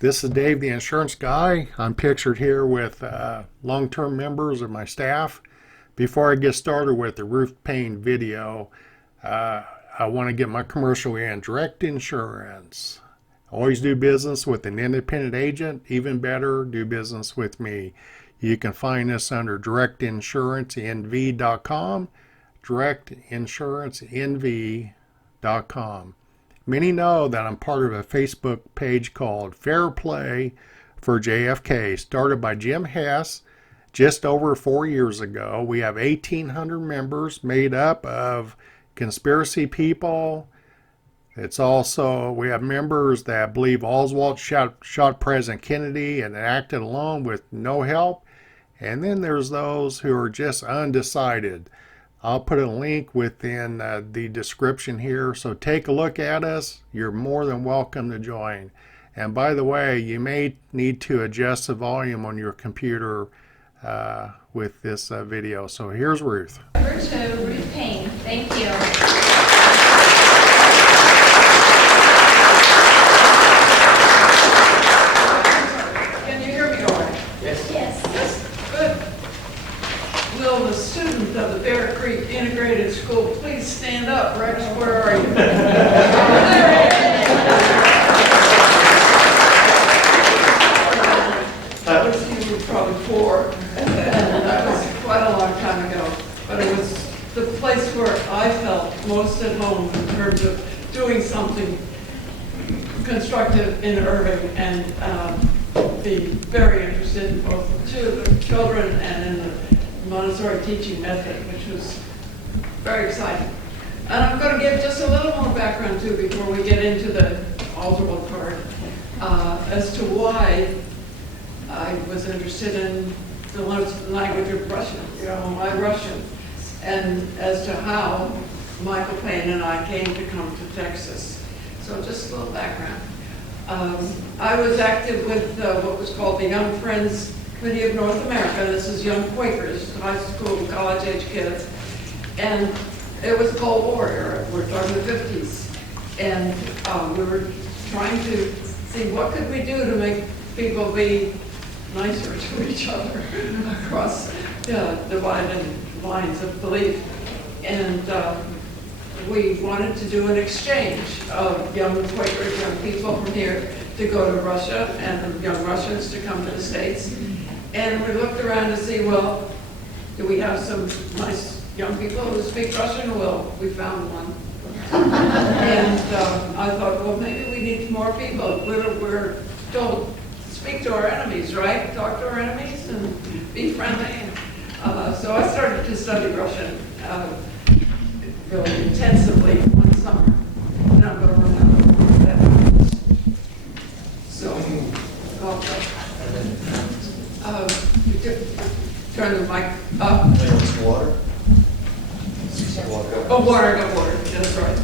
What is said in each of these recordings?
This is Dave, the insurance guy. I'm pictured here with long-term members of my staff. Before I get started with the Ruth Paine video, I want to get my commercial in. Direct insurance. Always do business with an independent agent. Even better, do business with me. You can find us under directinsurancenv.com, directinsurancenv.com. Many know that I'm part of a Facebook page called Fair Play for JFK, started by Jim Hess just over 4 years ago. We have 1,800 members made up of conspiracy people. It's also, we have members that believe Oswald shot President Kennedy and acted alone with no help. And then there's those who are just undecided. I'll put a link within the description here, so take a look at us. You're more than welcome to join. And by the way, you may need to adjust the volume on your computer with this video. So here's Ruth. Ruth Paine. Thank you. Can you hear me all right? Yes. Yes. Good. Will the student of the Bear Creek Integrated School please stand up? Rex, where are you? I was you were probably 4, and that was quite a long time ago. But it was the place where I felt most at home in terms of doing something constructive in Irving, and be very interested in both the children and in the Montessori teaching method, which was very exciting. And I'm going to give just a little more background too before we get into the alterable part as to why I was interested in the language of Russian, my Russian, and as to how Michael Paine and I came to come to Texas. So just a little background. I was active with what was called the Young Friends Committee of North America. This is young Quakers, high school and college age kids. And it was Cold War era. We're talking the 50s. And we were trying to see what could we do to make people be nicer to each other across divided lines of belief. And we wanted to do an exchange of young Quakers, young people from here to go to Russia, and the young Russians to come to the States. And we looked around to see, well, do we have some nice young people who speak Russian? Well, we found one. And I thought, well, maybe we need more people. We're told, speak to our enemies, right? Talk to our enemies and be friendly. So I started to study Russian really intensively one summer. And I'm going to remember that. So, turn the mic up. Water? Oh, water, I got water, that's right.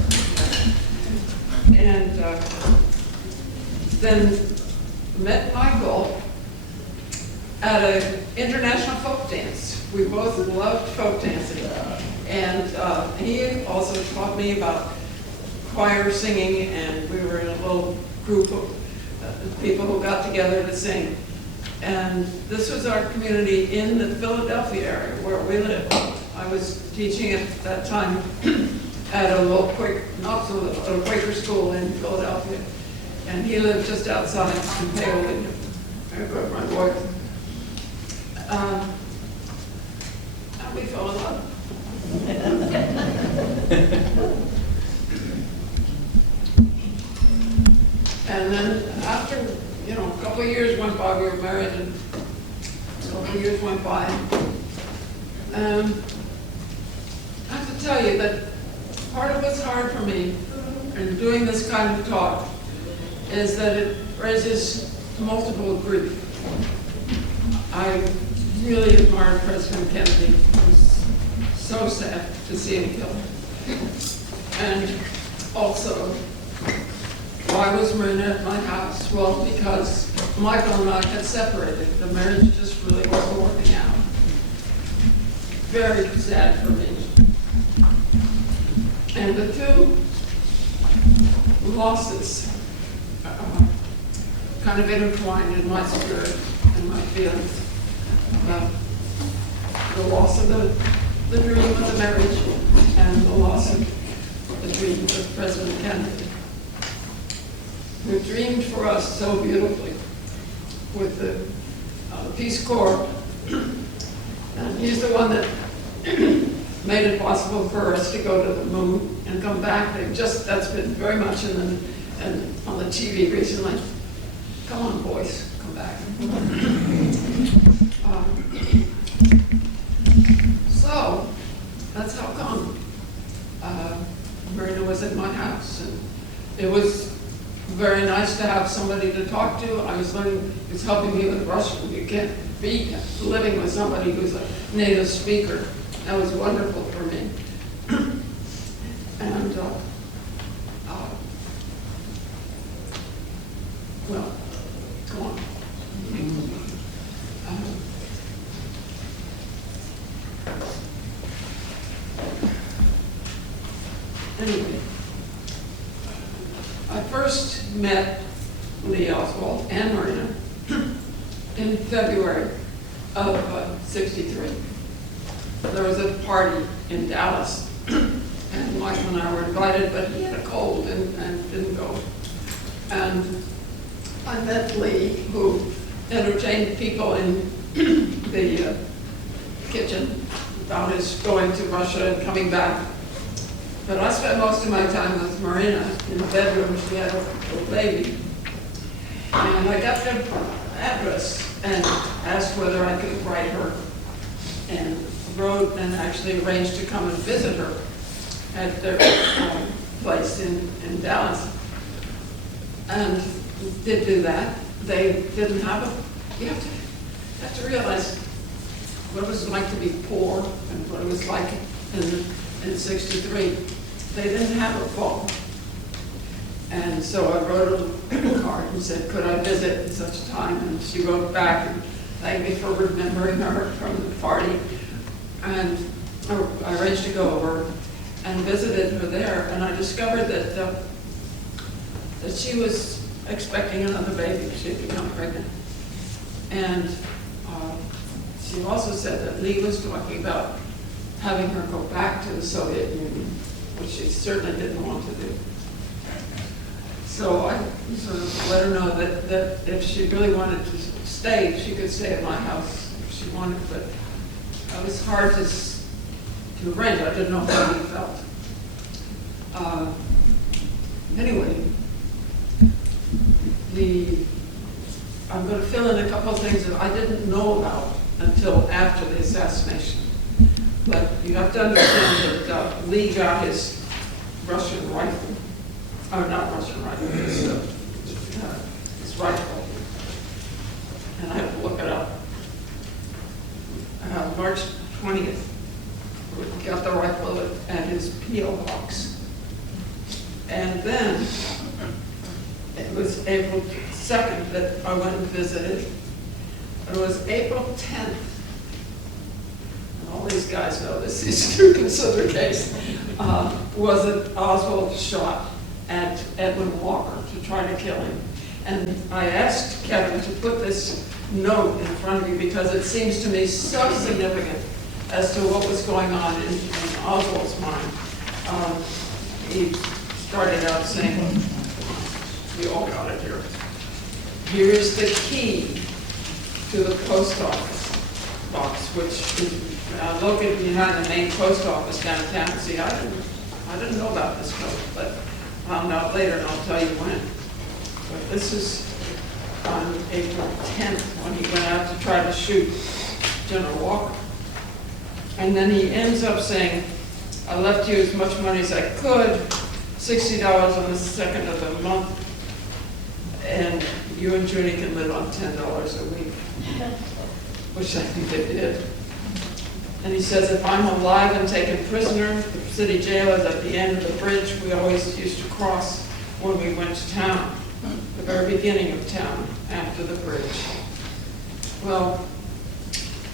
And then met Michael at an international folk dance. We both loved folk dancing. And he also taught me about choir singing, and we were in a little group of people who got together to sing. And this was our community in the Philadelphia area where we lived. I was teaching at that time at a little Quaker school in Philadelphia. And he lived just outside in Paoli. There goes my boy. And we fell in love. And then after, a couple of years went by, we were married, and a couple of years went by. I have to tell you that part of what's hard for me in doing this kind of talk is that it raises multiple grief. I really admired President Kennedy. It was so sad to see him killed. And also, why was Marina at my house? Well, because Michael and I had separated. The marriage just really wasn't working out. Very sad for me. And the two losses kind of intertwined in my spirit and my feelings about the loss of the dream of the marriage and the loss of the dream of President Kennedy, who dreamed for us so beautifully with the Peace Corps. And he's the one that made it possible for us to go to the moon and come back. That's been very much on the TV recently. Come on, boys, come back. So that's how come Marina was at my house, and it was very nice to have somebody to talk to. I was learning, it's helping me with Russian. You can't be living with somebody who's a native speaker. That was wonderful for me. And well, go on. Anyway, I first met Lee Oswald and Marina in February of '63. There was a party in Dallas, and Michael and I were invited, but he had a cold and didn't go. And I met Lee, who entertained people in the kitchen about his going to Russia and coming back. But I spent most of my time with Marina in the bedroom. She had a baby. And I got their address and asked whether I could write her, and wrote and actually arranged to come and visit her at their place in Dallas. And did do that. They didn't have a, you have to realize what it was like to be poor and what it was like in '63. They didn't have a phone. And so I wrote a card and said, could I visit at such a time? And she wrote back and thanked me for remembering her from the party. And I arranged to go over and visited her there. And I discovered that she was expecting another baby. She had become pregnant. And she also said that Lee was talking about having her go back to the Soviet Union, which she certainly didn't want to do. So I sort of let her know that if she really wanted to stay, she could stay at my house if she wanted, but it was hard to arrange. I didn't know how he felt. Anyway, I'm going to fill in a couple of things that I didn't know about until after the assassination. But you have to understand that Lee got his Russian rifle, or not Russian rifle, his rifle, and I have to look it up. March 20th, we got the rifle at his P.O. box. And then it was April 2nd that I went and visited. It was April 10th. All these guys know this is true considered case, was that Oswald shot at Edwin Walker to try to kill him. And I asked Kevin to put this note in front of you because it seems to me so significant as to what was going on in Oswald's mind. He started out saying, we all got it here. Here's the key to the post office box, which is located behind the main post office downtown. See, I didn't know about this note, but found out later, and I'll tell you when. But this is on April 10th when he went out to try to shoot General Walker. And then he ends up saying, I left you as much money as I could, $60 on the 2nd of the month, and you and Judy can live on $10 a week, which I think they did. And he says, if I'm alive and taken prisoner, the city jail is at the end of the bridge we always used to cross when we went to town, the very beginning of town, after the bridge. Well,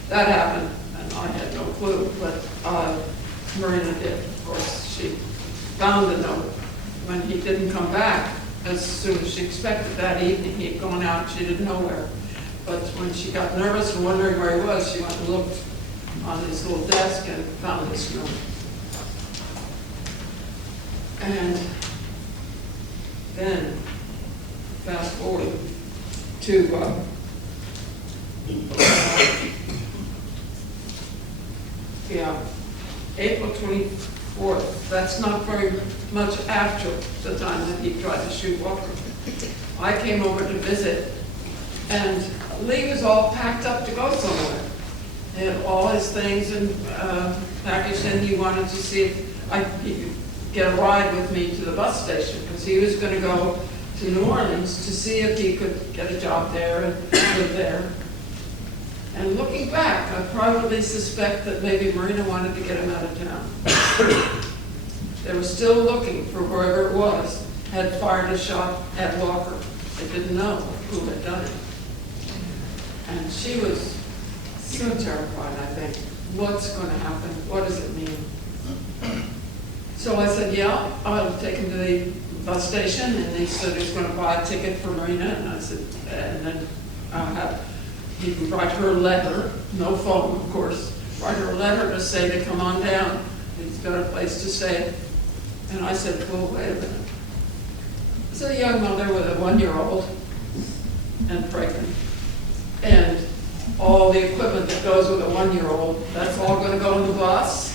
that happened, and I had no clue, but Marina did. Of course, she found the note when he didn't come back as soon as she expected. That evening, he had gone out, she didn't know where. But when she got nervous and wondering where he was, she went and looked on his little desk and found this note. And then, fast forward to April 24th. That's not very much after the time that he tried to shoot Walker. I came over to visit, and Lee was all packed up to go somewhere. He had all his things and packaged in. He wanted to see if he could get a ride with me to the bus station, because he was going to go to New Orleans to see if he could get a job there and live there. And looking back, I probably suspect that maybe Marina wanted to get him out of town. They were still looking for whoever it was had fired a shot at Walker. They didn't know who had done it. And she was so terrified, I think. What's going to happen? What does it mean? So I said, yeah, I'll take him to the bus station. And he said he was going to buy a ticket for Marina. And I said, and then he would write her a letter, no phone, of course, write her a letter to say to come on down. He's got a place to stay. And I said, well, wait a minute. This is a young mother with a 1-year-old and pregnant. And all the equipment that goes with a 1-year-old, that's all going to go on the bus.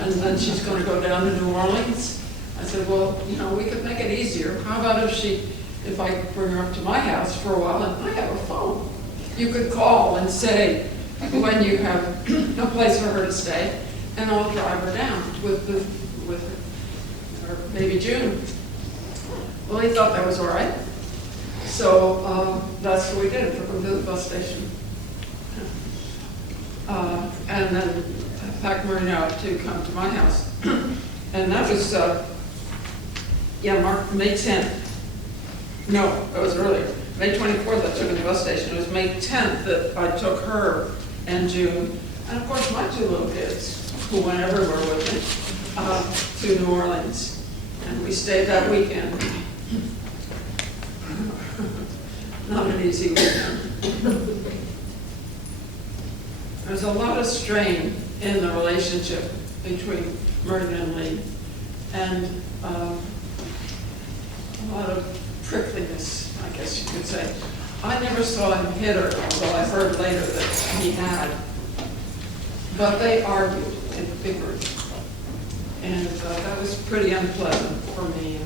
And then she's going to go down to New Orleans. I said, well, you know, we could make it easier. How about if I bring her up to my house for a while, and I have a phone. You could call and say when you have a place for her to stay, and I'll drive her down with her baby June. Well, he thought that was all right. So that's what we did. Took him to the bus station. And then packed Marina out to come to my house. And that was, May 10th. No, it was earlier. May 24th, I took her to the bus station. It was May 10th that I took her and June, and of course my 2 little kids, who went everywhere with me, to New Orleans. And we stayed that weekend. Not an easy weekend. There's a lot of strain in the relationship between Marina and Lee, and a lot of prickliness, I guess you could say. I never saw him hit her, although I heard later that he had. But they argued and bickered, and that was pretty unpleasant for me.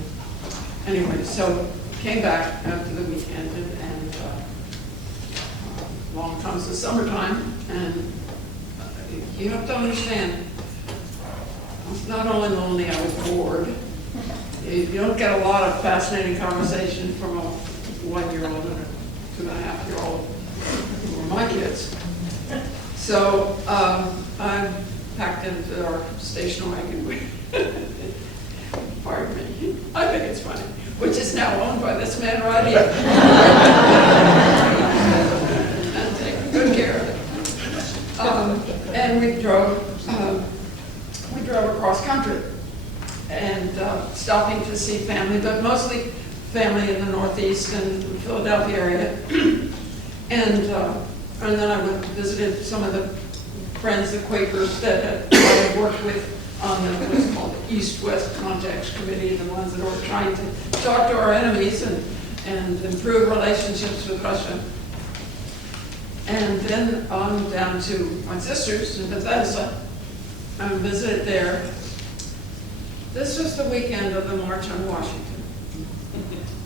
Anyway, so came back after the weekend, and along comes the summertime, and you have to understand, I was not only lonely, I was bored. You don't get a lot of fascinating conversation from a 1-year-old and a 2.5-year-old who were my kids. So I packed into our station wagon. Pardon me. I think it's funny. Which is now owned by this man right here. And taking good care of it. And we drove across country and stopping to see family, but mostly family in the Northeast and Philadelphia area. And then I went and visited some of the friends, the Quakers that I had worked with on what's called the East-West Contacts Committee, the ones that were trying to talk to our enemies and improve relationships with Russia. And then on down to my sister's in Bethesda. I visited there. This was the weekend of the March on Washington,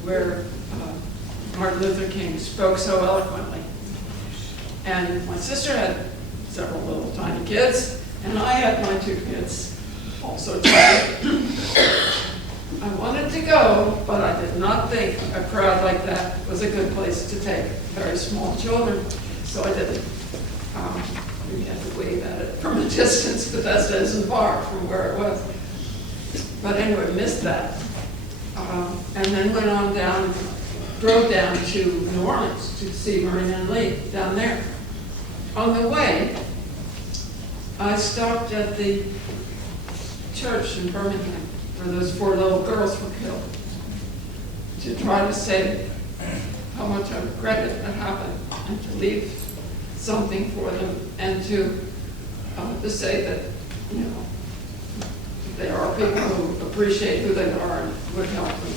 where Martin Luther King spoke so eloquently. And my sister had several little tiny kids, and I had my 2 kids, also tiny. I wanted to go, but I did not think a crowd like that was a good place to take very small children, so I didn't. We had to wave at it from a distance. Bethesda isn't far from where it was. But anyway, missed that. And then went on down, drove down to New Orleans to see Marina and Lee down there. On the way, I stopped at the church in Birmingham where those 4 little girls were killed. to try to say how much I regret it that happened, and to leave something for them, and to say that, you know, there are people who appreciate who they are and would help them.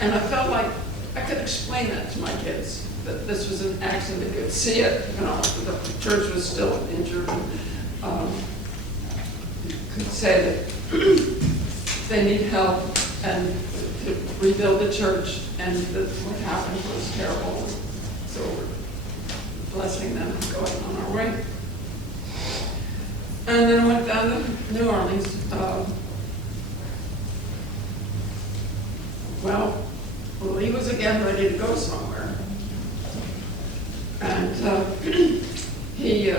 And I felt like I could explain that to my kids, that this was an accident. They could see it, you know, the church was still injured. Could say that they need help and to rebuild the church, and that what happened was terrible. So we're blessing them and going on our way. And then I went down to New Orleans. Well, he was again ready to go somewhere. And he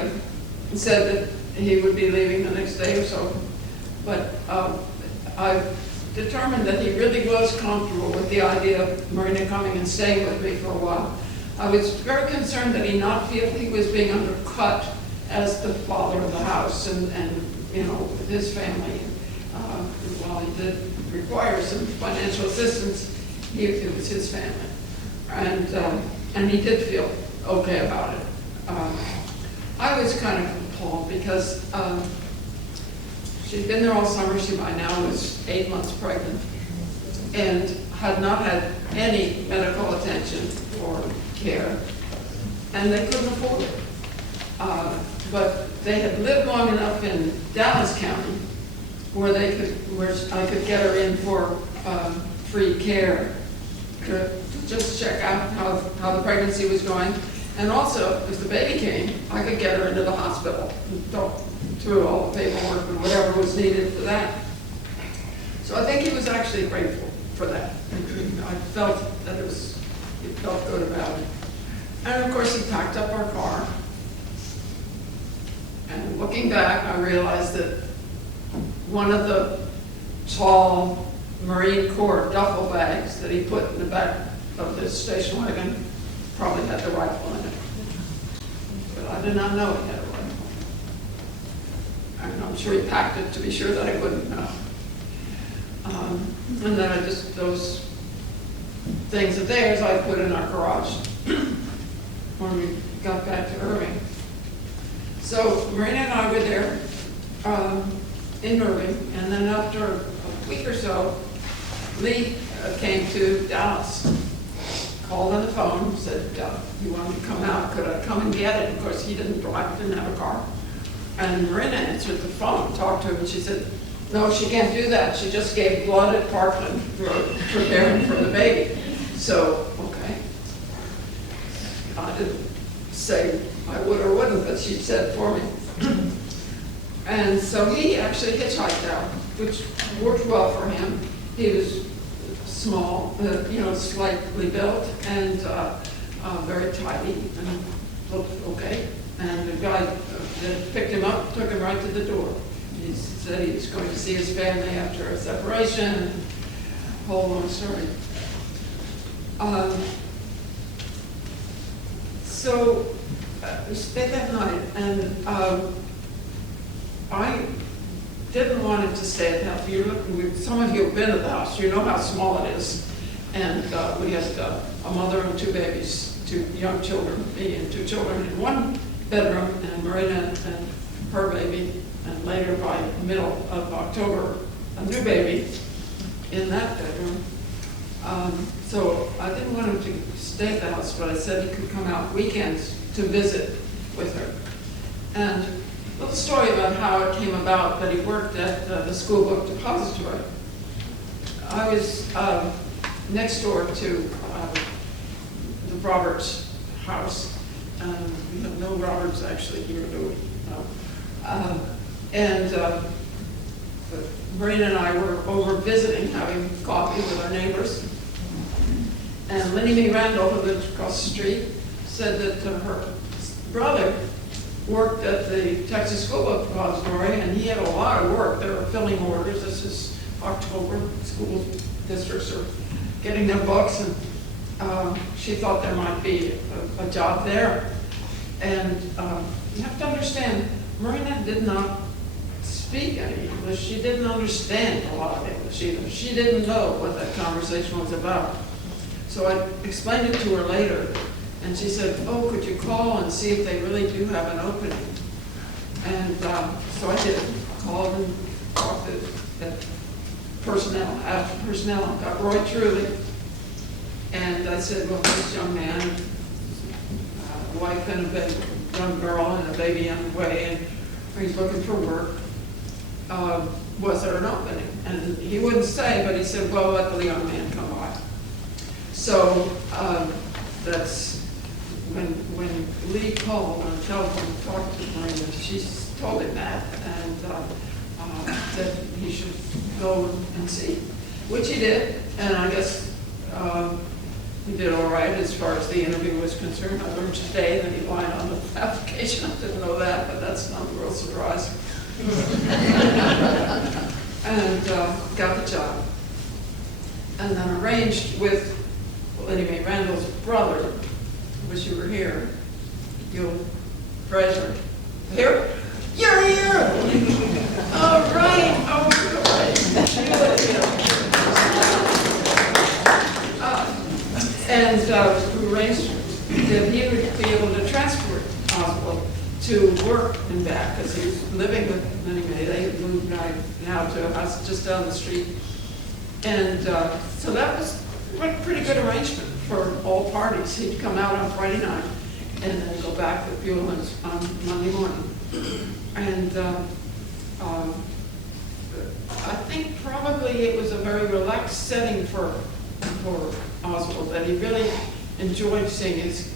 said that he would be leaving the next day or so. But I determined that he really was comfortable with the idea of Marina coming and staying with me for a while. I was very concerned that he not feel he was being undercut as the father of the house, and you know, with his family. While he did require some financial assistance, it was his family. And he did feel okay about it. I was kind of appalled because she'd been there all summer. She by now was 8 months pregnant and had not had any medical attention or care, and they couldn't afford it. But they had lived long enough in Dallas County where I could get her in for free care to just check out how the pregnancy was going. And also, if the baby came, I could get her into the hospital and talk through all the paperwork and whatever was needed for that. So I think he was actually grateful for that. I felt that he felt good about it. And of course, he packed up our car. And looking back, I realized that one of the tall Marine Corps duffel bags that he put in the back of the station wagon probably had the rifle in it. But I did not know it had a rifle. And I'm sure he packed it to be sure that I wouldn't know. And then those things of theirs I put in our garage when we got back to Irving. So Marina and I were there in Irving, and then after a week or so, Lee came to Dallas, called on the phone, said, he wanted to come out, could I come and get it? Of course, he didn't drive, didn't have a car. And Marina answered the phone, talked to him, and she said, no, she can't do that. She just gave blood at Parkland for preparing for the baby. So, okay. I didn't say I would or wouldn't, but she said for me. And so he actually hitchhiked out, which worked well for him. He was small, slightly built, and very tidy, and looked okay. And the guy that picked him up took him right to the door. He said he was going to see his family after a separation, and whole long story. So we stayed that night, and I didn't want him to stay at the house. Some of you have been at the house. You know how small it is. And we had a mother and two babies, two young children, me and two children in one bedroom, and Marina and her baby, and later by middle of October, a new baby in that bedroom. So I didn't want him to stay at the house, but I said he could come out weekends to visit with her. And a little story about how it came about that he worked at the school book depository. I was next door to the Roberts house. We have no Roberts actually here, do we? No. Marina and I were over visiting, having coffee with our neighbors. And Lenny B. Randall, who lived across the street, said that her brother worked at the Texas School Book Depository, and he had a lot of work. They were filling orders. This is October. School districts are getting their books, and she thought there might be a job there. And you have to understand, Marina did not speak any English. She didn't understand a lot of English either. She didn't know what that conversation was about. So I explained it to her later, and she said, oh, could you call and see if they really do have an opening? And so I did. Called and talked to the personnel, after personnel, got Roy Truly. And I said, well, this young man, a wife and a young girl and a baby on the way, and he's looking for work. Was there an opening? And he wouldn't say, but he said, well, let the young man come by. So that's when Lee called on the telephone and talked to Marina, she told him that, and that he should go and see, which he did, and I guess he did all right as far as the interview was concerned. I learned today that he lied on the application. I didn't know that, but that's not a real surprise. And got the job. And then arranged with, well, anyway, Randall's brother, wish you were here, Gil Fraser. Here? You're here! All right, all right. And we arranged that he would be able to transport Oswald to work and back, because he was living with Minnie Mae. They moved now to a house just down the street. And so that was a pretty good arrangement for all parties. He'd come out on Friday night and then go back with Buell on Monday morning. And I think probably it was a very relaxed setting for Oswald, that he really enjoyed seeing his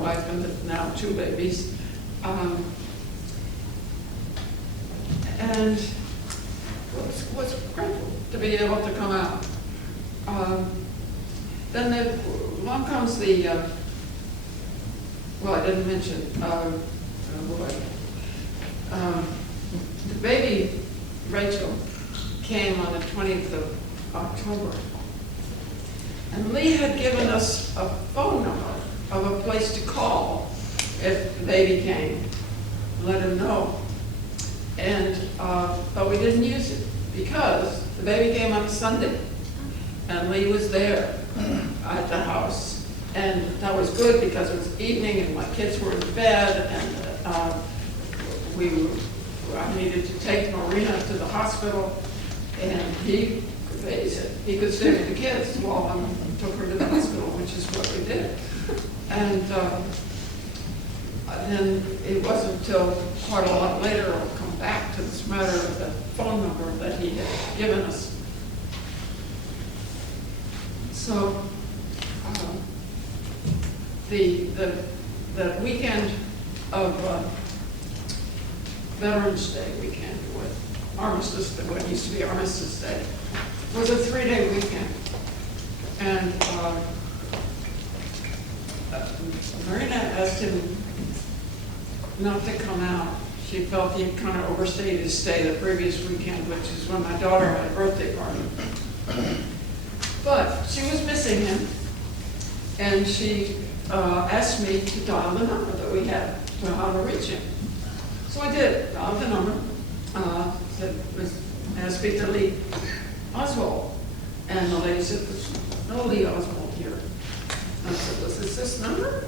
wife and now 2 babies. And was grateful to be able to come out. Then along comes the, well, I didn't mention, the baby, Rachel, came on the 20th of October. And Lee had given us a phone number of a place to call if the baby came, let him know. And, but we didn't use it because the baby came on Sunday and Lee was there at the house. And that was good because it was evening and my kids were in bed, and I needed to take Marina to the hospital, and he could stay with the kids while I took her to the hospital, which is what we did. And then it wasn't until quite a lot later I'll come back to this matter of the phone number that he had given us. So the weekend of Veterans Day weekend, with Armistice, what used to be Armistice Day, was a 3-day weekend. And Marina asked him not to come out. She felt he kind of overstayed his stay the previous weekend, which is when my daughter had a birthday party. But she was missing him, and she asked me to dial the number that we had to how to reach him. So I did, dialed the number, said, may I speak to Lee Oswald? And the lady said, there's no Lee Oswald here. I said, was this number?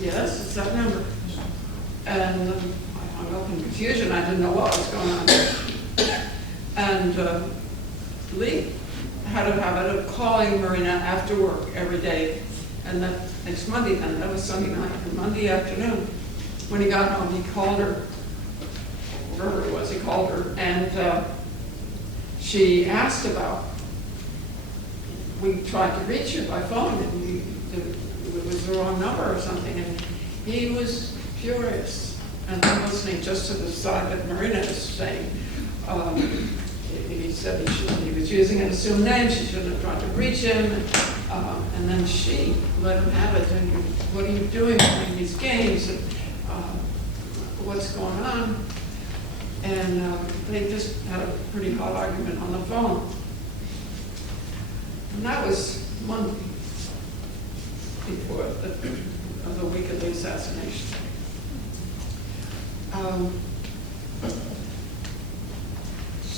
Yes, it's that number. And I hung up in confusion. I didn't know what was going on. And Lee had a habit of calling Marina after work every day. And that next Monday, then, that was Sunday night, and Monday afternoon, when he got home, he called her, wherever it was, he called her, and she asked about, we tried to reach her by phone, and it was the wrong number or something, and he was furious. And I'm listening just to the side that Marina is saying. He said he was using an assumed name, she shouldn't have tried to reach him, and then she let him have it, and what are you doing playing these games, and what's going on? And they just had a pretty hot argument on the phone. And that was Monday, before the week of the assassination.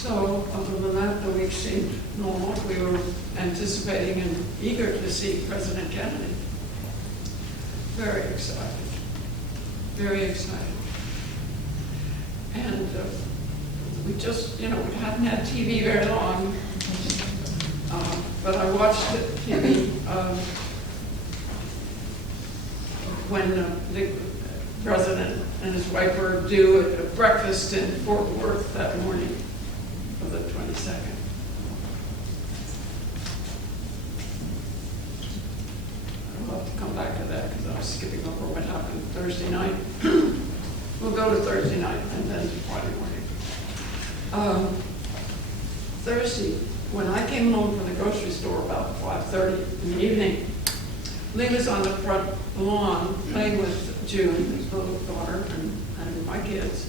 So, other than that, the week seemed normal. We were anticipating and eager to see President Kennedy. Very excited. Very excited. And we just, we hadn't had TV very long. But I watched the TV when the president and his wife were due at a breakfast in Fort Worth that morning of the 22nd. I'll have to come back to that because I was skipping over what happened Thursday night. We'll go to Thursday night and then to Friday morning. Thursday, when I came home from the grocery store about 5:30 in the evening, Lee was on the front lawn playing with June, his little daughter, and my kids.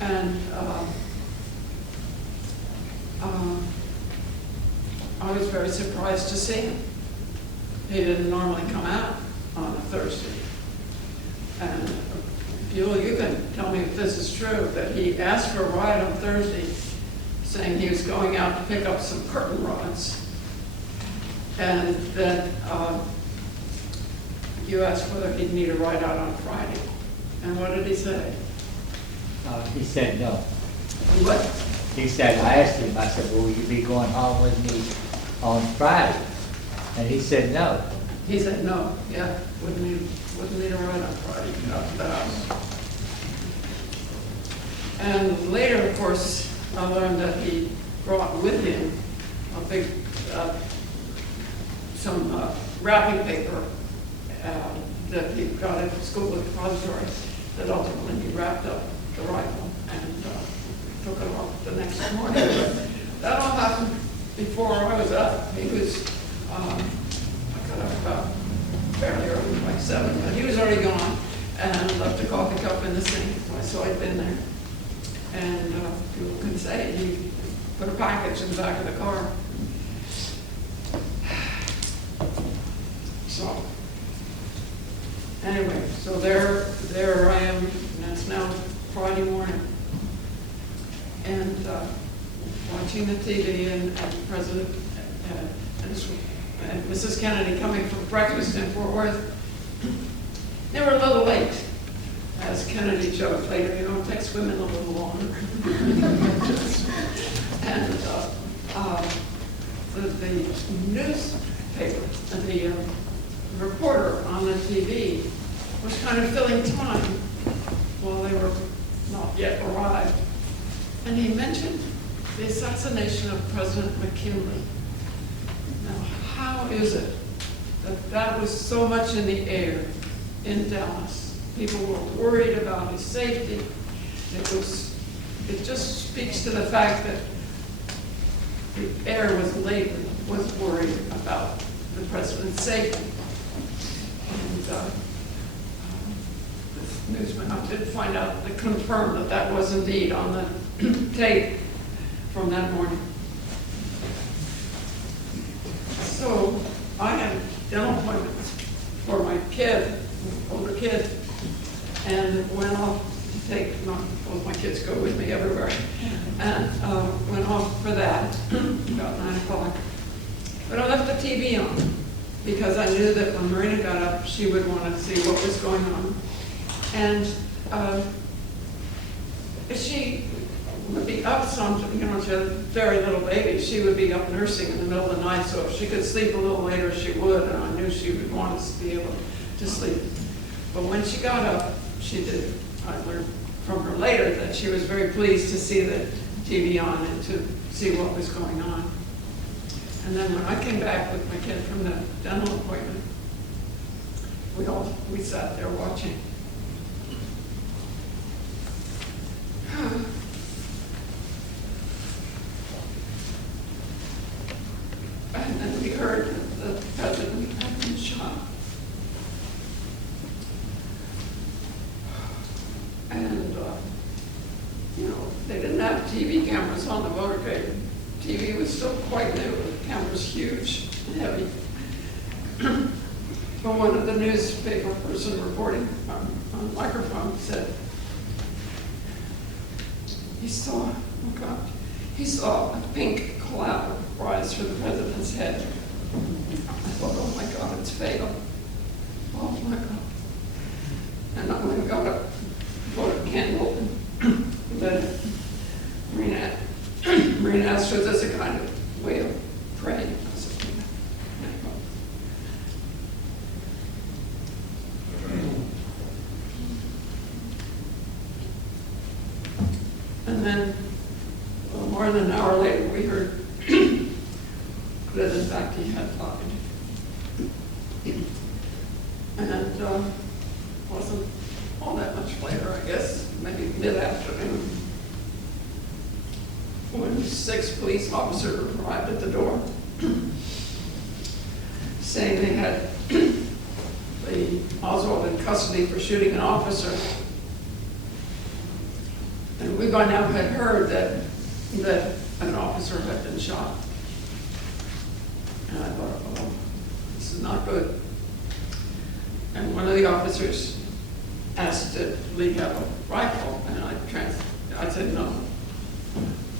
And I was very surprised to see him. He didn't normally come out on a Thursday. And you can tell me if this is true, that he asked for a ride on Thursday, saying he was going out to pick up some curtain rods. And then you asked whether he'd need a ride out on Friday. And what did he say? He said no. What? He said, I asked him, I said, will you be going home with me on Friday? And he said no. He said no, yeah, wouldn't need a ride on Friday, out to the house. And later, of course, I learned that he brought with him a big, some wrapping paper that he got at the school depository that ultimately he wrapped up the rifle and took it off the next morning. But that all happened before I was up. He was, I got up about fairly early, like 7, but he was already gone and left a coffee cup in the sink. So I'd been there. And people can say he put a package in the back of the car. So anyway, so there I am, and it's now Friday morning, and watching the TV and President and Mrs. Kennedy coming from breakfast in Fort Worth. They were a little late. As Kennedy joked later, it takes women a little longer. And the newspaper, the reporter on the TV was kind of filling time while they were not yet arrived. And he mentioned the assassination of President McKinley. Now, how is it that that was so much in the air in Dallas? People were worried about his safety. It just speaks to the fact that the air was laden with worry about the president's safety. And this newsman, I did find out, to confirm that that was indeed on the tape from that morning. So I had dental appointments for my kid, older kid, and went off to take, both my kids go with me everywhere, and went off for that about 9 o'clock. But I left the TV on because I knew that when Marina got up, she would want to see what was going on. And she would be up some, she had a very little baby. She would be up nursing in the middle of the night, so if she could sleep a little later, she would, and I knew she would want us to be able to sleep. But when she got up, she did, I learned from her later that she was very pleased to see the TV on and to see what was going on. And then when I came back with my kid from the dental appointment, we sat there watching. And then we heard that the president had been shot. And, they didn't have TV cameras on the motorcade. TV was still quite new. The camera was huge and heavy. But one of the newspaper person reporting on microphone said, he saw he saw a pink cloud rise from the president's head. I thought, oh my God, it's fatal. Oh my God. And I went and got a candle and lit it. Marina asked, was this a kind of way of praying? I said, and then, well, more than an hour later, we heard that in fact he had died. And wasn't all that much later, I guess, maybe mid-afternoon, when 6 police officers arrived at the door, saying they had the Oswald in custody for shooting an officer. And we by now had heard that an officer had been shot. And I thought, oh, this is not good. And one of the officers asked, did Lee have a rifle? And I said no.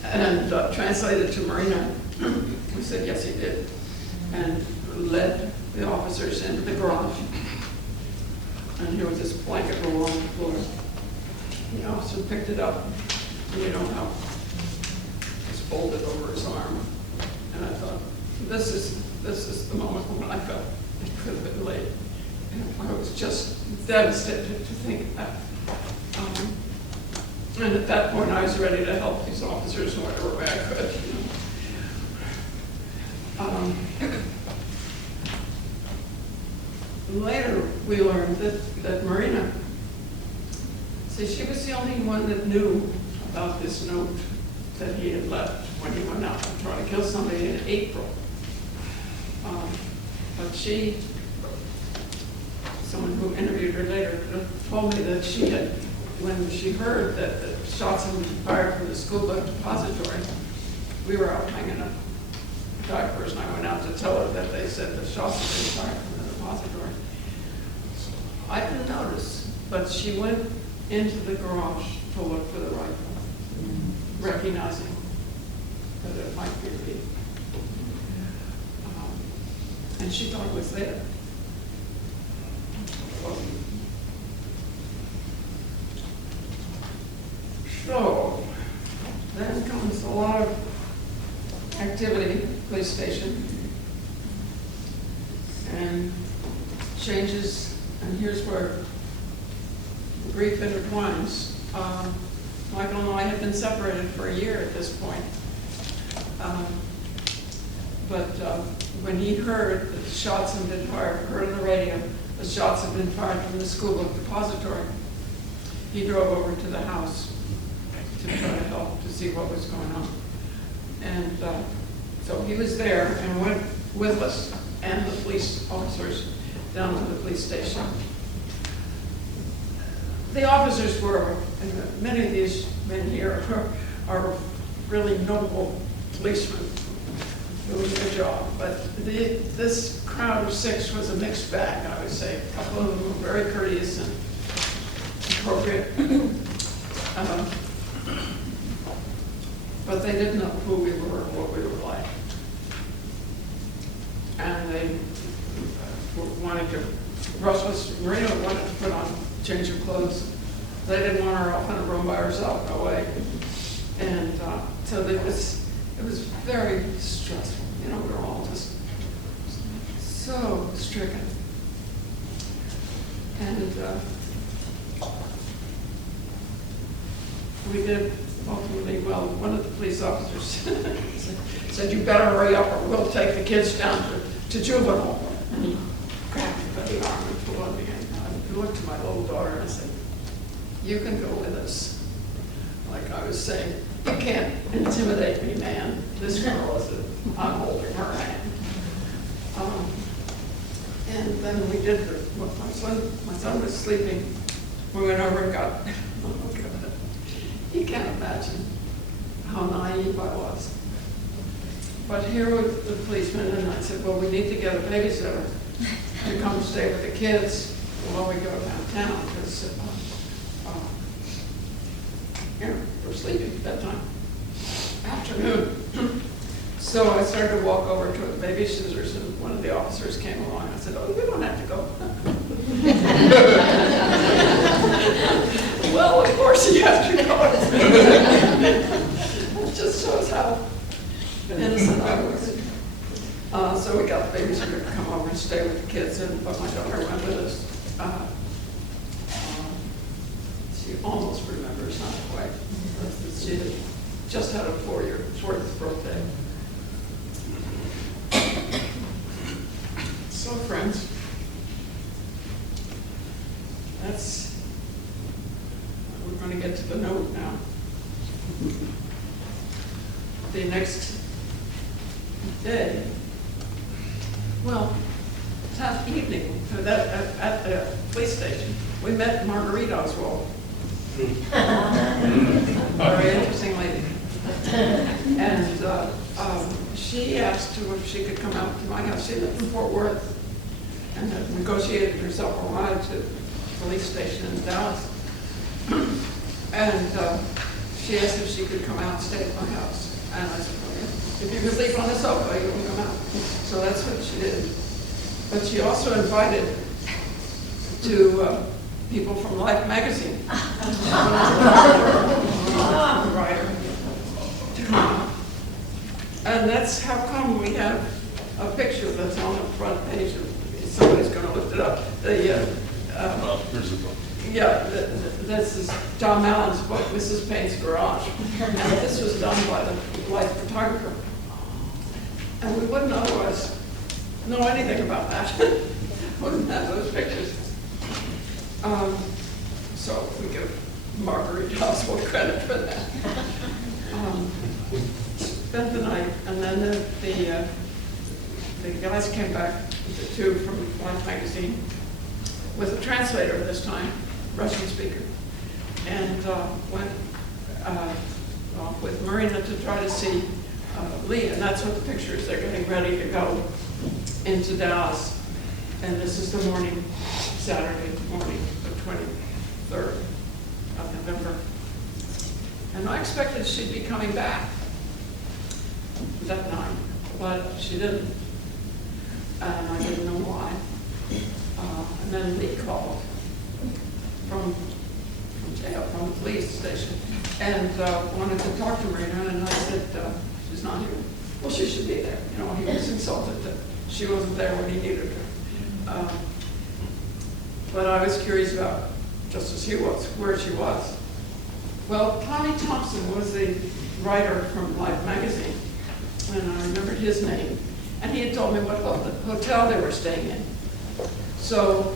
And translated to Marina, who said yes he did, and led the officers into the garage. And here was this blanket roll on the floor. The officer picked it up, and you know how it was folded over his arm. And I thought, this is the moment when I felt it could have been late. And I was just devastated to think that. And at that point, I was ready to help these officers in whatever way I could. Later, we learned that Marina, see, she was the only one that knew about this note that he had left when he went out to try to kill somebody in April. But she, someone who interviewed her later, told me that she had, when she heard that the shots had been fired from the school book depository, we were out hanging up diapers, and I went out to tell her that they said the shots had been fired from the depository. I didn't notice, but she went into the garage to look for the rifle, recognizing that it might be Lee. And she thought it was there. So, then comes a lot of activity at the police station and changes, and here's where the grief intertwines. Michael and I had been separated for a year at this point. But when he heard that the shots had been fired, heard on the radio, the shots had been fired from the school book depository, he drove over to the house to try to help, to see what was going on. And so he was there and went with us and the police officers down to the police station. The officers were, and many of these men here are really noble policemen doing their job, but this crowd of 6 was a mixed bag, I would say. A couple of them were very courteous and appropriate. But they didn't know who we were or what we were like. And they wanted to rush us. Marina wanted to put on change of clothes. They didn't want her off in a room by herself, no way. And so it was very stressful. You know, we were all just so stricken. And we did ultimately well. One of the police officers said, "You better hurry up or we'll take the kids down to juvenile." And he grabbed me by the arm and pulled on me. And I looked to my little daughter and I said, "You can go with us." Like I was saying, "You can't intimidate me, man. This girl is I'm holding her hand." And then we did my son was sleeping. We went over and got, oh God, you can't imagine how naive I was. But here were the policemen, and I said, well, we need to get a babysitter to come stay with the kids while we go downtown, because we're sleeping at bedtime. afternoon. So I started to walk over to the babysitters, and one of the officers came along. I said, "Oh, you don't have to go." Well, of course you have to go. It just shows how innocent I was. So we got the babysitter to come over and stay with the kids, but my daughter went with us. She almost remembers, not quite. She had just had a 40th birthday. So, friends, we're going to get to the note now. The next day, well, that evening, at the police station, we met Marguerite Oswald. Very interesting lady. And she asked if she could come out to my house. She lived in Fort Worth and had negotiated herself a ride to the police station in Dallas. And she asked if she could come out and stay at my house. And I said, well, yeah, if you could sleep on the sofa, you can come out. So that's what she did. But she also invited to people from Life magazine. Writer. And that's how come we have a picture that's on the front page. Somebody's going to lift it up. Here's the book. Yeah, this is Tom Allen's book, Mrs. Paine's Garage. And this was done by the Life photographer. And we wouldn't otherwise know anything about that. Wouldn't have those pictures. So we give Marguerite Oswald credit for that. Spent the night, and then the guys came back, the two from Life magazine, with a translator this time, Russian speaker, and went off with Marina to try to see Lee, and that's what the picture is. They're getting ready to go into Dallas, and this is the morning, Saturday morning, the 23rd of November. And I expected she'd be coming back that night, but she didn't, and I didn't know why. And then Lee called from jail, from the police station, and wanted to talk to Marina, and I said, she's not here. Well, she should be there. You know, he was insulted that she wasn't there when he needed her. But I was curious about, just as he was, where she was. Well, Tommy Thompson was the writer from Life magazine, and I remembered his name. And he had told me what hotel they were staying in. So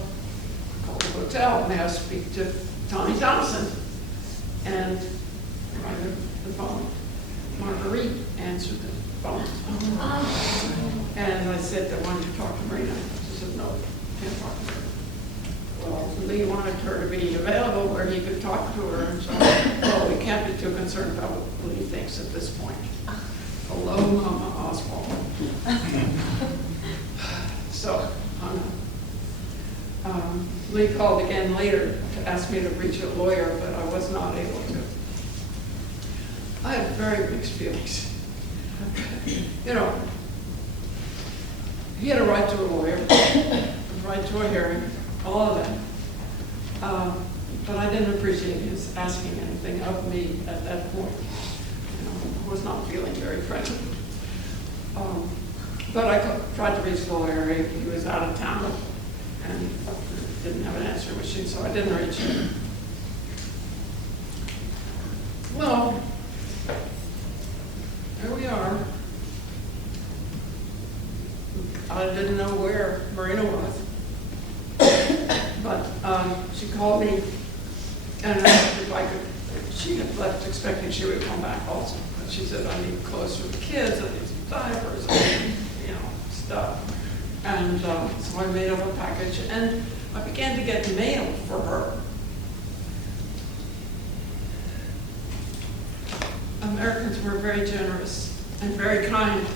I called the hotel, may I speak to Tommy Thompson? And right at the phone, Marguerite answered the phone. And I said, I wanted to talk to Marina. She said, no, can't talk to her. Well, Lee wanted her to be available where he could talk to her, and so, well, we can't be too concerned about what Lee thinks at this point. Hello, Mama Oswald. So, Lee called again later to ask me to reach a lawyer, but I was not able to. I had very mixed feelings. You know, he had a right to a lawyer, a right to a hearing, all of that. But I didn't appreciate his asking anything of me at that point. You know, I was not feeling very friendly. But I tried to reach the lawyer. He was out of town and didn't have an answering machine, so I didn't reach him. Well, here we are. I didn't know where Marina was. But she called me and asked if I could. She had left expecting she would come back also. But she said, I need clothes for the kids, I need some diapers, I need, you know, stuff. And so I made up a package, and I began to get mail for her. Americans were very generous and very kind.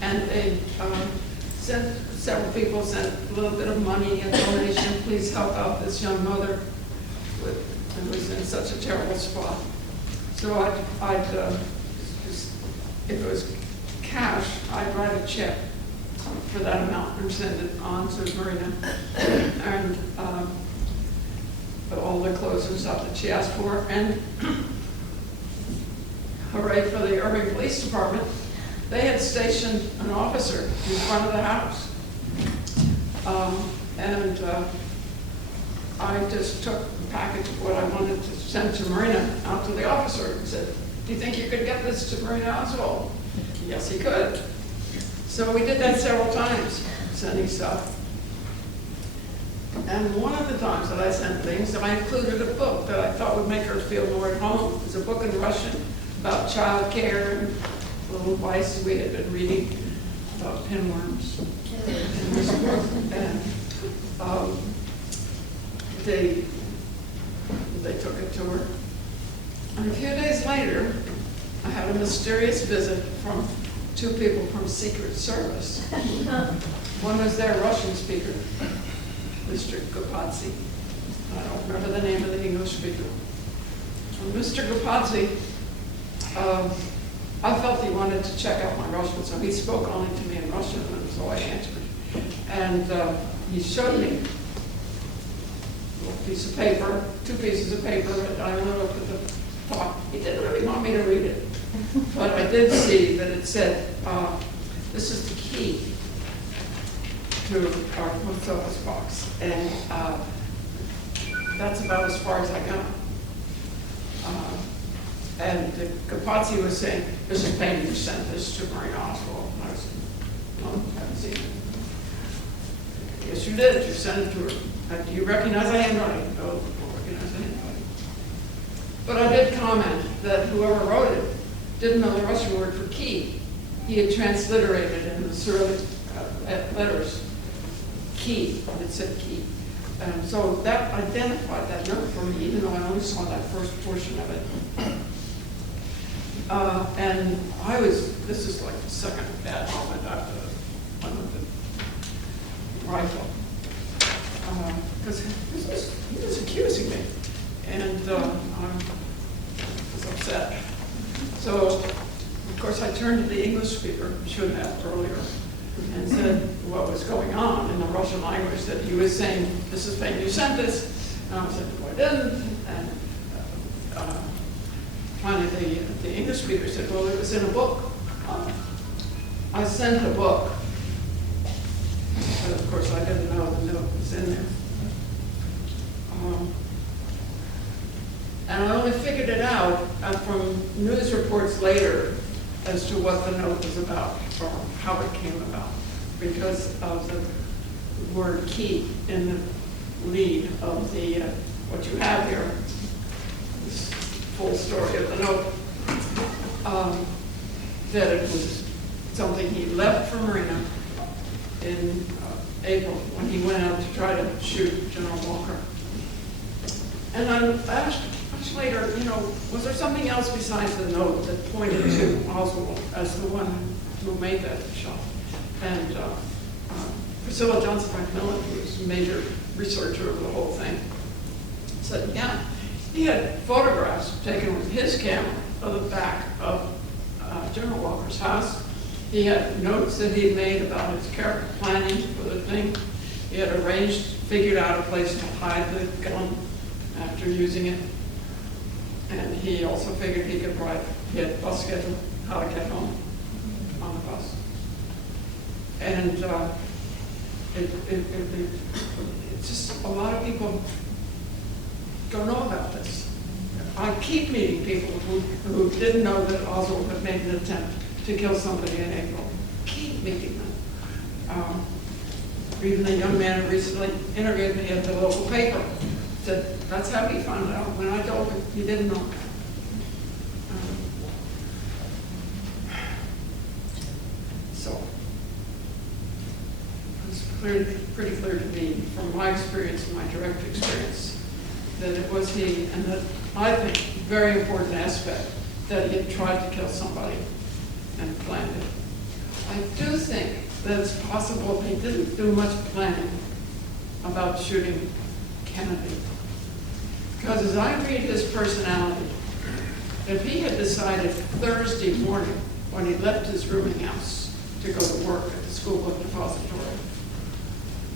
And they several people sent a little bit of money, a donation, please help out this young mother who was in such a terrible spot. So I'd if it was cash, I'd write a check for that amount and send it on to Marina. And all the clothes and stuff that she asked for. And hooray for the Irving Police Department, they had stationed an officer in front of the house. I just took the package of what I wanted to send to Marina out to the officer and said, do you think you could get this to Marina Oswald? Yes, he could. So we did that several times, sending stuff. And one of the times that I sent things, I included a book that I thought would make her feel more at home. It's a book in Russian about child care and little advice we had been reading about pinworms in this book. And they took it to her. And a few days later, I had a mysterious visit from two people from Secret Service. One was their Russian speaker, Mr. Gopatsi. I don't remember the name of the English speaker. And Mr. Gopatsi, I felt he wanted to check out my Russian, so he spoke only to me in Russian, and so I answered. And he showed me a little piece of paper, two pieces of paper, and I only looked at the top. He didn't really want me to read it, but I did see that it said, this is the key to our post office box, and that's about as far as I got. And the Kapatsi was saying, Mrs. Paine, you sent this to Marina Oswald. And I said, no, I haven't seen it. Yes, you did. You sent it to her. Do you recognize the handwriting? No, I don't recognize the handwriting. But I did comment that whoever wrote it didn't know the Russian word for key. He had transliterated it in the Cyrillic letters, key, and it said key. And so that identified that note for me, even though I only saw that first portion of it. And this is like the second bad moment after the one with the rifle. Because he was accusing me, and I was upset. So, of course, I turned to the English speaker, should have earlier, and said what was going on in the Russian language, that he was saying, Mrs. Paine, you sent this. And I said, no, I didn't. And finally, the English speaker said, well, it was in a book. I sent a book. But of course, I didn't know the note was in there. And I only figured it out from news reports later as to what the note was about, or how it came about, because of the word key in the lead of the what you have here, this full story of the note, that it was something he left for Marina in April when he went out to try to shoot General Walker. And I asked much later, was there something else besides the note that pointed to Oswald as the one who made that shot? And Priscilla Johnson Macmillan, who was a major researcher of the whole thing, said, yeah, he had photographs taken with his camera of the back of General Walker's house. He had notes that he had made about his careful planning for the thing. He had figured out a place to hide the gun after using it. And he also figured he could write, he had bus schedule, how to get home on the bus. And it's just, a lot of people don't know about this. I keep meeting people who didn't know that Oswald had made an attempt to kill somebody in April. Keep meeting them. Even a young man who recently interviewed me at the local paper said that's how he found out. When I told him, he didn't know. So it's pretty clear to me, from my experience and my direct experience, that it was he, and that I think very important aspect, that he had tried to kill somebody and planned it. I do think that it's possible he didn't do much planning about shooting Kennedy. Because as I read his personality, if he had decided Thursday morning when he left his rooming house to go to work at the school book depository.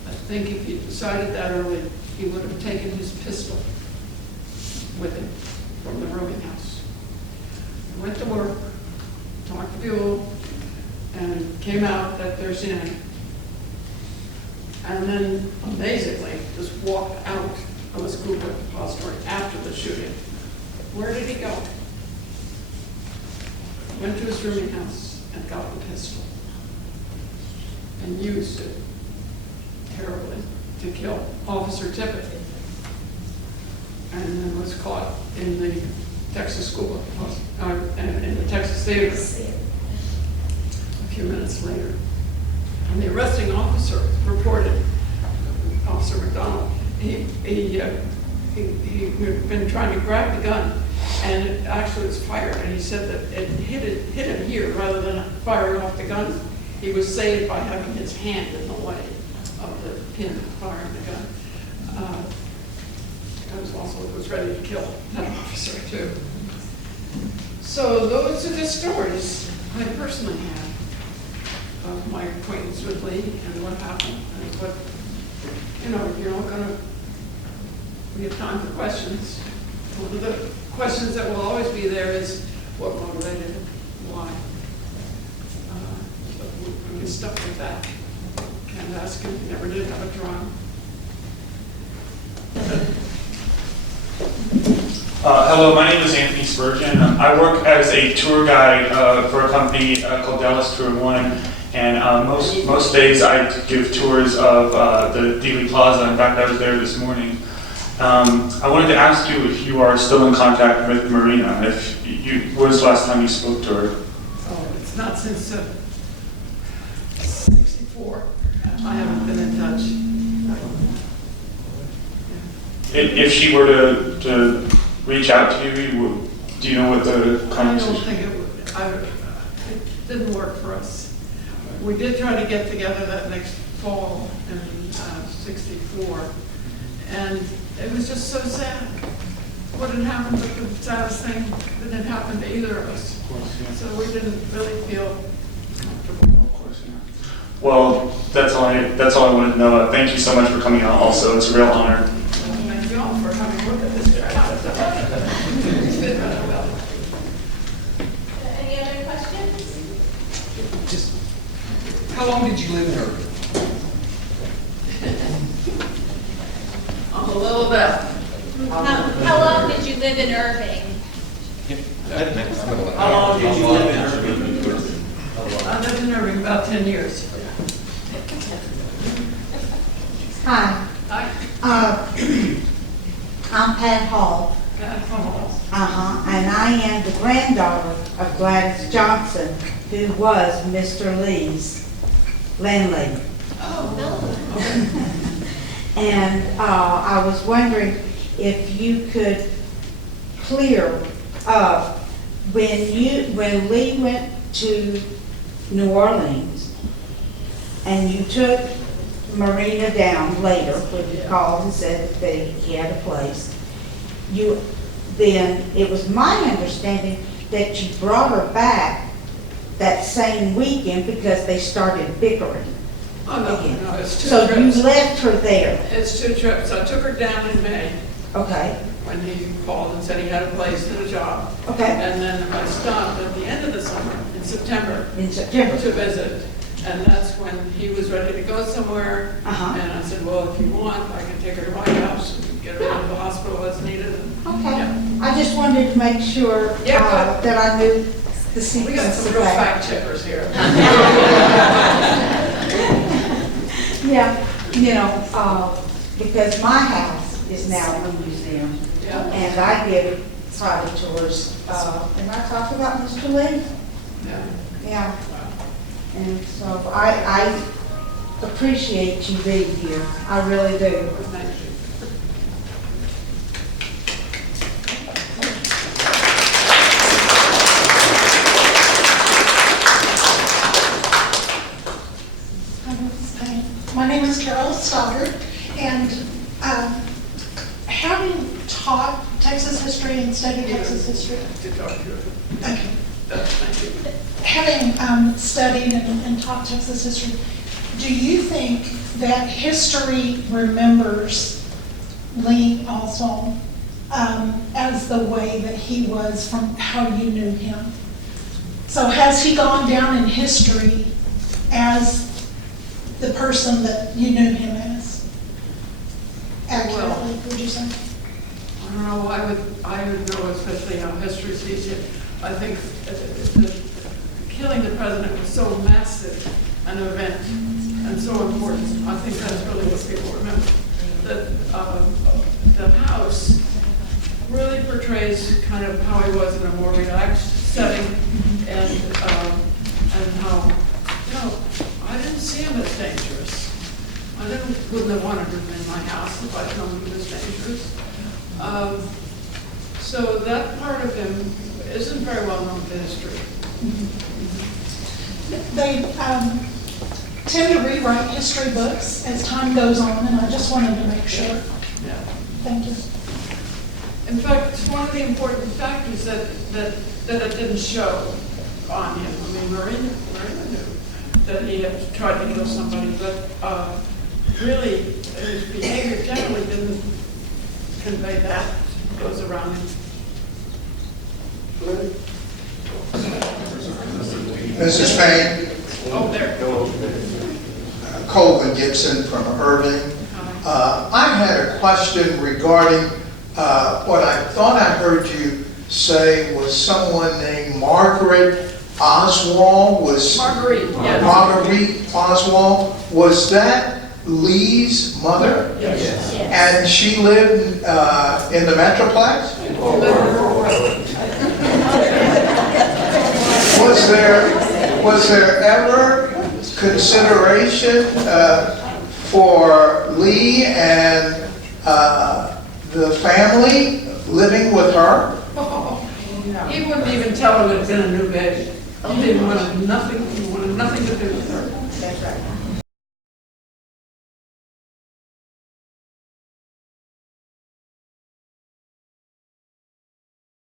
I think if he decided that early, he would have taken his pistol with him from the rooming house. He went to work, talked to people, and came out that Thursday night. And then amazingly, just walked out of the school book depository after the shooting. Where did he go? Went to his rooming house and got the pistol and used it terribly to kill Officer Tippett. And then was caught in the Texas school book and in the Texas theater a few minutes later. And the arresting officer reported, Officer McDonald, he'd been trying to grab the gun, and it actually was fired. And he said that it hit him here rather than firing off the gun. He was saved by having his hand in the way of the pin firing the gun. I was ready to kill that officer too. So those are the stories I personally have of my acquaintance with Lee and what happened and what, you're not gonna, we have time for questions. One of the questions that will always be there is what motivated him, why. But we're stuck with that. Can't ask him, he never did have a trial. Hello, my name is Anthony Spurgeon. I work as a tour guide for a company called Dallas Tour One, and most days I give tours of the Dealey Plaza. In fact, I was there this morning. I wanted to ask you if you are still in contact with Marina. When was the last time you spoke to her? Oh, it's not since 64. I haven't been in touch. If she were to reach out to you, do you know what the conversation? I don't think it would. It didn't work for us. We did try to get together that next fall in 64, and it was just so sad. What had happened, but the saddest thing that had happened to either of us. Of course, yeah. So we didn't really feel comfortable. Of course, yeah. Well, that's all I wanted to know. Thank you so much for coming out. Also, it's a real honor. Thank you all for having looked at this. It's been really well. Any other questions? Just, how long did you live in Irving? I'm a little bit. How long did you live in Irving? How long did you live in Irving? I lived in Irving about 10 years. Hi, I I'm Pat Hall, got home. and I am the granddaughter of Gladys Johnson, who was Mr. Lee's landlady. Oh, no. And I was wondering if you could clear up when Lee went to New Orleans and you took Marina down later, when you called and said that he had a place, then it was my understanding that you brought her back that same weekend because they started bickering. Oh, no, it's two So trips. you left her there, It's 2 trips. I took her down in May okay, when he called and said he had a place and a job. okay, And then I stopped at the end of the summer, in September, in September. to visit. And that's when he was ready to go somewhere. Uh-huh. And I said, well, if you want, I can take her to my house and get her into the hospital as needed. And, Okay, yeah. I just wanted to make sure Yeah, that I knew the We sequence got of some real that. fact checkers here. Yeah, because my house is now a museum, Yeah. and I give private tours, and I talk about Mr. Lee, Yeah. yeah. And so I appreciate you being here, I really do. Thank you. My name is Carol Stoddard, and having taught Texas history and studied Texas history, To talk to you. okay. Thank you. having studied and taught Texas history, do you think that history remembers Lee Oswald as the way that he was from how you knew him? So has he gone down in history as the person that you knew him as? Accurately, would you say? I don't know, I would know, especially how history sees it. I think killing the president was so massive an event and so important. I think that's really what people remember. That the House really portrays kind of how he was in a more relaxed setting, and how, you know, I didn't see him as dangerous. I wouldn't have wanted him in my house if I'd known he was dangerous. So that part of him isn't very well known to history. They tend to rewrite history books as time goes on, and I just wanted to make sure. Yeah. Thank you. In fact, it's one of the important factors that it didn't show on him. I mean, Marina knew that he had tried to kill somebody, but really his behavior generally didn't convey that. Goes around him. Mrs. Paine, Oh, there. Colvin Gibson from Irving. I had a question regarding what I thought I heard you say was someone named Margaret Oswald. Marguerite, yes. Marguerite Oswald. Was that Lee's mother? Yes. And she lived in the Metroplex? Was there ever consideration for Lee and the family living with her? He wouldn't even tell her there'd been a new baby. He wanted nothing to do with her. That's right.